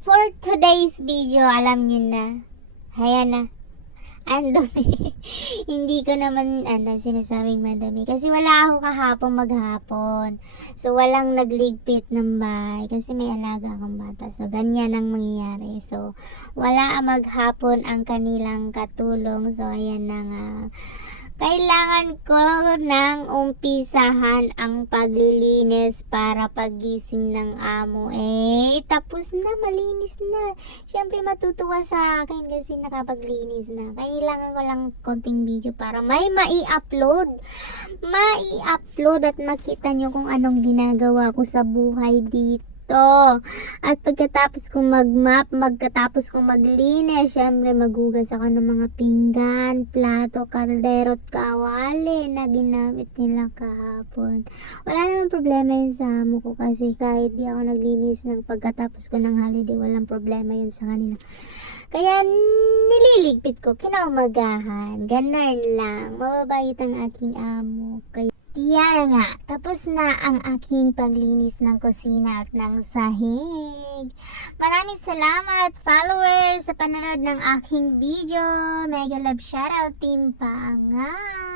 For today's video, alam niyo na. Ayan na. Ang dumi. Hindi ko naman sinasabing madumi. Kasi wala ako kahapon maghapon. So, walang nagligpit ng bahay. Kasi may alaga akong bata. So, ganyan ang mangyayari. So, wala maghapon ang kanilang katulong. So, ayan na nga. Kailangan ko nang umpisahan ang paglilinis para pagising ng amo. Tapos na, malinis na. Siyempre matutuwa sa akin kasi nakapaglinis na. Kailangan ko lang konting video para may mai-upload. Mai-upload at makita nyo kung anong ginagawa ko sa buhay dito. At pagkatapos kong mag-map, pagkatapos kong maglinis, syempre maghugas ako ng mga pinggan, plato, kaldero at kawali na ginamit nila kahapon. Wala naman problema yun sa amo ko kasi kahit di ako naglinis ng pagkatapos ko ng holiday, walang problema yun sa kanila. Kaya nililigpit ko kinaumagahan. Ganun lang. Mababait ang aking amo. Kaya yan nga, tapos na ang aking paglinis ng kusina at ng sahig. Maraming salamat followers sa panonood ng aking video. Mega love shoutout Team Paangat.